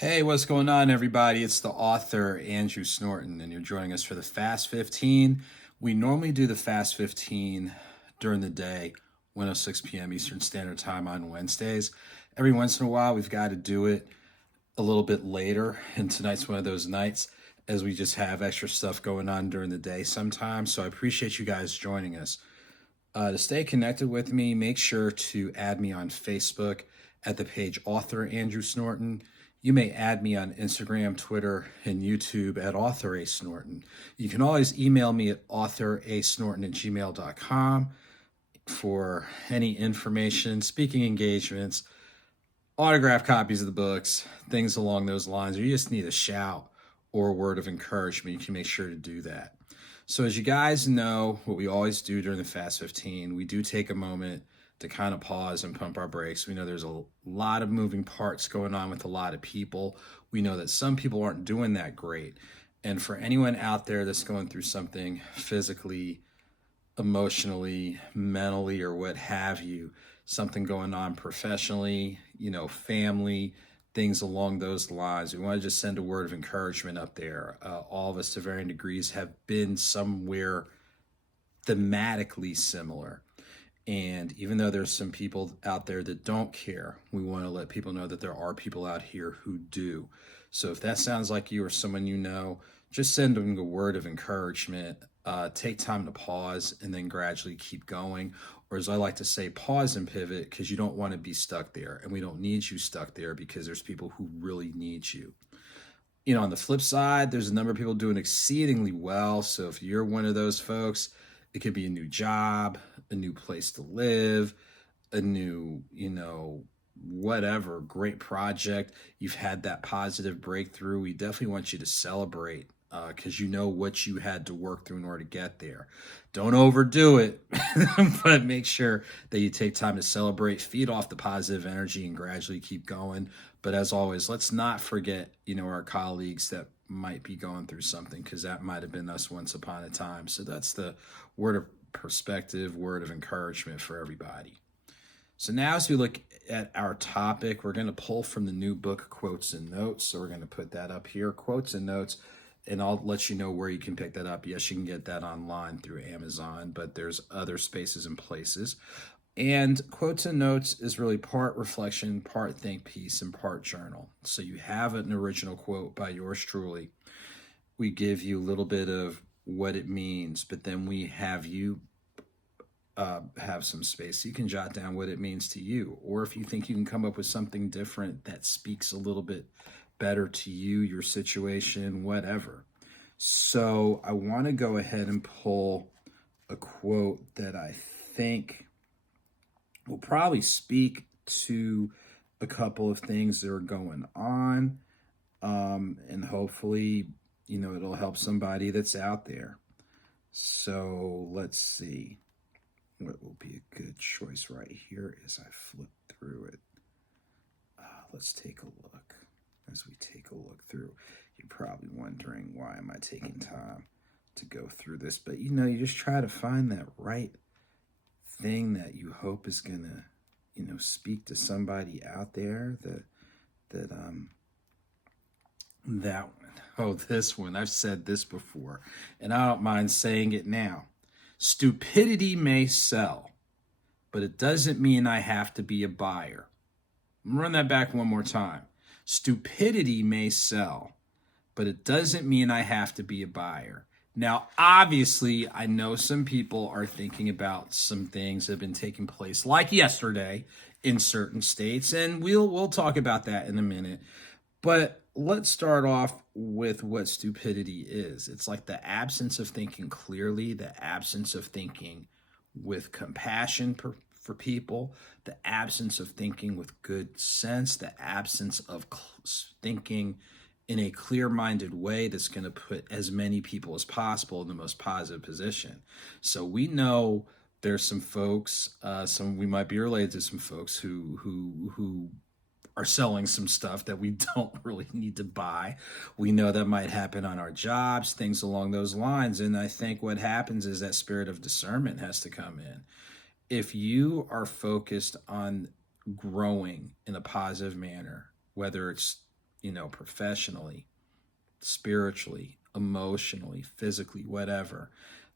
Hey, what's going on, everybody? It's the author, Andrew Snorton, and you're joining us for the Fast 15. We normally do the Fast 15 during the day, 1:06 p.m. Eastern Standard Time on Wednesdays. Every once in a while, we've got to do it a little bit later, and tonight's one of those nights as we just have extra stuff going on during the day sometimes. So I appreciate you guys joining us. To stay connected with me, make sure to add me on Facebook at the page Author Andrew Snorton. You may add me on Instagram, Twitter, and YouTube at Author A. Snorton. You can always email me at authorsnorton@gmail.com for any information, speaking engagements, autographed copies of the books, things along those lines, or you just need a shout or a word of encouragement. You can make sure to do that. So, as you guys know, what we always do during the Fast 15, we do take a moment to kind of pause and pump our brakes. We know there's a lot of moving parts going on with a lot of people. We know that some people aren't doing that great. And for anyone out there that's going through something physically, emotionally, mentally, or what have you, something going on professionally, family, things along those lines. We want to just send a word of encouragement up there. All of us to varying degrees have been somewhere thematically similar. And even though there's some people out there that don't care, we want to let people know that there are people out here who do. So if that sounds like you or someone you know, just send them a word of encouragement. Take time to pause and then gradually keep going. Or as I like to say, pause and pivot, because you don't want to be stuck there. And we don't need you stuck there because there's people who really need you. On the flip side, there's a number of people doing exceedingly well. So if you're one of those folks, it could be a new job, a new place to live, a new, whatever, great project. You've had that positive breakthrough. We definitely want you to celebrate because you know what you had to work through in order to get there. Don't overdo it, but make sure that you take time to celebrate, feed off the positive energy, and gradually keep going. But as always, let's not forget, our colleagues that might be going through something, because that might have been us once upon a time. So that's the word of perspective, word of encouragement for everybody. So now as we look at our topic, we're going to pull from the new book, Quotes and Notes. So we're going to put that up here, Quotes and Notes, and I'll let you know where you can pick that up. Yes, you can get that online through Amazon, but there's other spaces and places. And Quotes and Notes is really part reflection, part think piece, and part journal. So you have an original quote by yours truly. We give you a little bit of what it means, but then we have you have some space. You can jot down what it means to you, or if you think you can come up with something different that speaks a little bit better to you, your situation, whatever. So I want to go ahead and pull a quote that I think will probably speak to a couple of things that are going on, and hopefully, it'll help somebody that's out there. So let's see. What will be a good choice right here as I flip through it. Let's take a look. As we take a look through, you're probably wondering, why am I taking time to go through this? But you just try to find that right thing that you hope is gonna, speak to somebody out there. That one. Oh, this one. I've said this before, and I don't mind saying it now. Stupidity may sell, but it doesn't mean I have to be a buyer. I'm gonna run that back one more time. Stupidity may sell, but it doesn't mean I have to be a buyer. Now, obviously, I know some people are thinking about some things that have been taking place, like yesterday, in certain states, and we'll talk about that in a minute. But let's start off with what stupidity is. It's like the absence of thinking clearly, the absence of thinking with compassion for people, the absence of thinking with good sense, the absence of thinking in a clear-minded way that's going to put as many people as possible in the most positive position. So we know there's some folks, we might be related to some folks who are selling some stuff that we don't really need to buy. We know that might happen on our jobs, things along those lines. And I think what happens is that spirit of discernment has to come in. If you are focused on growing in a positive manner, whether it's professionally, spiritually, emotionally, physically, whatever.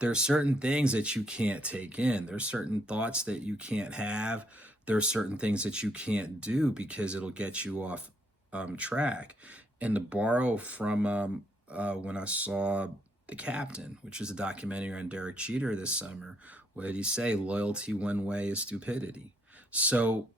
There's certain things that you can't take in. There's certain thoughts that you can't have. There's certain things that you can't do because it'll get you off track. And to borrow from when I saw The Captain, which is a documentary on Derek Jeter this summer, what did he say? Loyalty one way is stupidity. So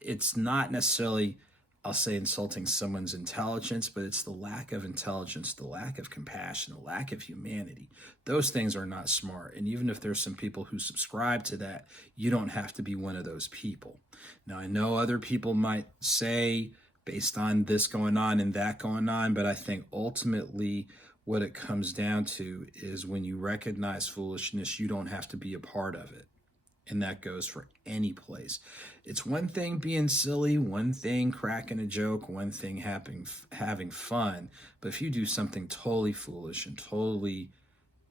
it's not necessarily, I'll say, insulting someone's intelligence, but it's the lack of intelligence, the lack of compassion, the lack of humanity. Those things are not smart. And even if there's some people who subscribe to that, you don't have to be one of those people. Now, I know other people might say, based on this going on and that going on, but I think ultimately what it comes down to is when you recognize foolishness, you don't have to be a part of it. And that goes for any place. It's one thing being silly, one thing cracking a joke, one thing having fun. But if you do something totally foolish and totally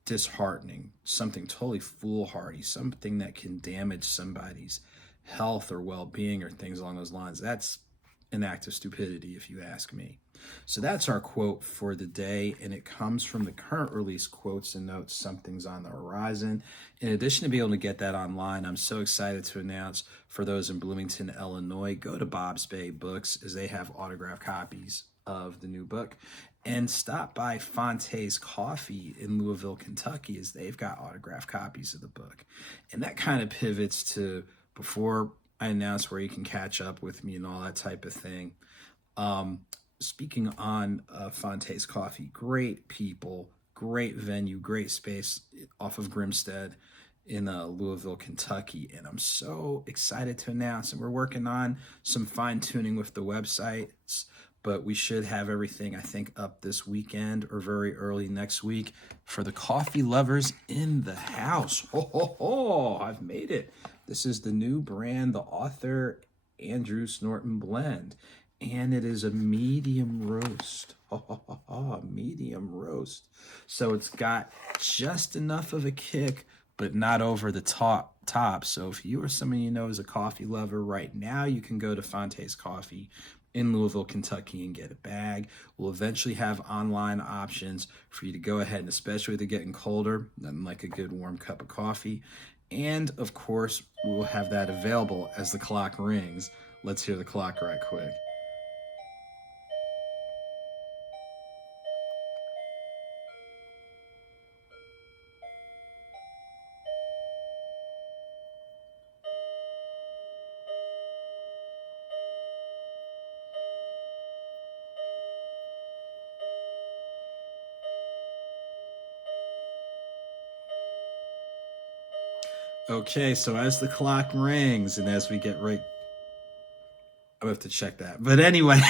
disheartening, something totally foolhardy, something that can damage somebody's health or well-being or things along those lines, that's an act of stupidity, if you ask me. So that's our quote for the day, and it comes from the current release Quotes and Notes, Something's on the Horizon. In addition to being able to get that online, I'm so excited to announce for those in Bloomington, Illinois, go to Bob's Bay Books as they have autographed copies of the new book, and stop by Fonte's Coffee in Louisville, Kentucky, as they've got autographed copies of the book. And that kind of pivots to before I announce where you can catch up with me and all that type of thing. Speaking on Fonte's Coffee, great people, great venue, great space off of Grimstead in Louisville, Kentucky. And I'm so excited to announce, and we're working on some fine tuning with the websites, but we should have everything, I think, up this weekend or very early next week for the coffee lovers in the house. Ho, ho, ho, I've made it. This is the new brand, the Author Andrew Snorton Blend. And it is a medium roast. Medium roast. So it's got just enough of a kick, but not over the top. So if you or someone you know is a coffee lover right now, you can go to Fonte's Coffee in Louisville, Kentucky and get a bag. We'll eventually have online options for you to go ahead, and especially with it getting colder, nothing like a good warm cup of coffee. And of course, we will have that available as the clock rings. Let's hear the clock right quick. Okay, so as the clock rings and as we get right, I have to check that. But anyway,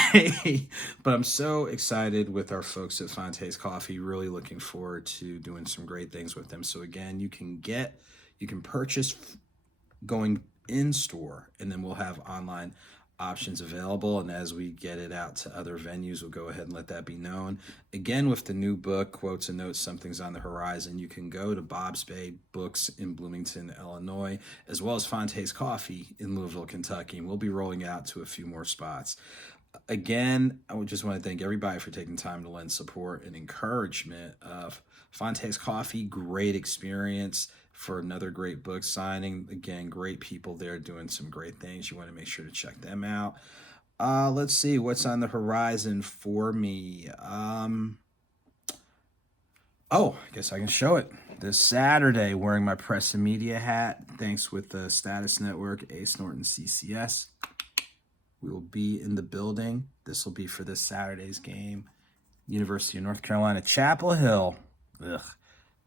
but I'm so excited with our folks at Fonte's Coffee. Really looking forward to doing some great things with them. So again, you can purchase going in store, and then we'll have online options available. And as we get it out to other venues, we'll go ahead and let that be known. Again, with the new book, Quotes and Notes, Something's on the Horizon, you can go to Bob's Bay Books in Bloomington, Illinois, as well as Fonte's Coffee in Louisville, Kentucky. And we'll be rolling out to a few more spots. Again, I would just want to thank everybody for taking time to lend support and encouragement of Fonte's Coffee. Great experience for another great book signing. Again, great people there doing some great things. You want to make sure to check them out. Let's see what's on the horizon for me. I guess I can show it. This Saturday, wearing my press and media hat, thanks with the Status Network, Ace Norton CCS. We will be in the building. This will be for this Saturday's game. University of North Carolina, Chapel Hill.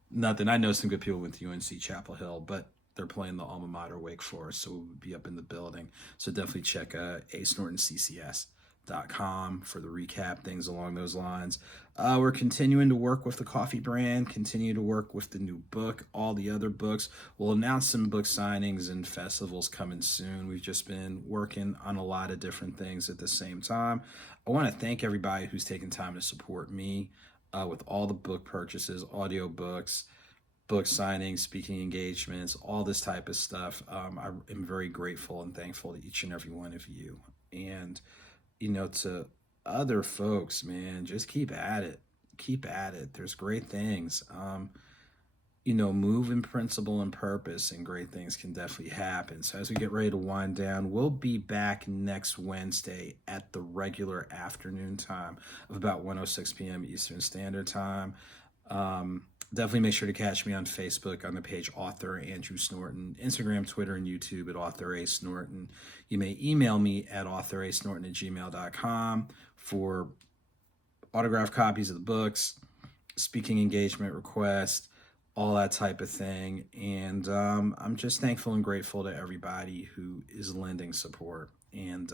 Nothing. I know some good people with UNC Chapel Hill, but they're playing the alma mater Wake Forest, so we'll be up in the building. So definitely check acenortonccs.com for the recap, things along those lines. We're continuing to work with the coffee brand, continue to work with the new book, all the other books. We'll announce some book signings and festivals coming soon. We've just been working on a lot of different things at the same time. I want to thank everybody who's taken time to support me with all the book purchases, audio books, book signings, speaking engagements, all this type of stuff. I am very grateful and thankful to each and every one of you. And, to other folks, man, just keep at it. Keep at it. There's great things. Move in principle and purpose, and great things can definitely happen. So as we get ready to wind down, we'll be back next Wednesday at the regular afternoon time of about 1:06 p.m. Eastern Standard Time. Definitely make sure to catch me on Facebook on the page Author Andrew Snorton, Instagram, Twitter, and YouTube at Author A Snorton. You may email me at authorsnorton@gmail.com for autographed copies of the books, speaking engagement requests, all that type of thing. And I'm just thankful and grateful to everybody who is lending support. And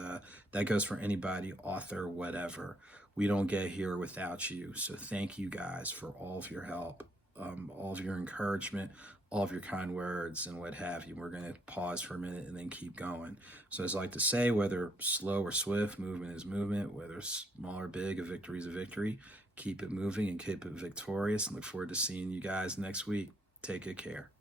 that goes for anybody, author, whatever. We don't get here without you. So thank you guys for all of your help, all of your encouragement, all of your kind words, and what have you. We're going to pause for a minute and then keep going. So as I like to say, whether slow or swift, movement is movement. Whether small or big, a victory is a victory. Keep it moving and keep it victorious, and look forward to seeing you guys next week. Take good care.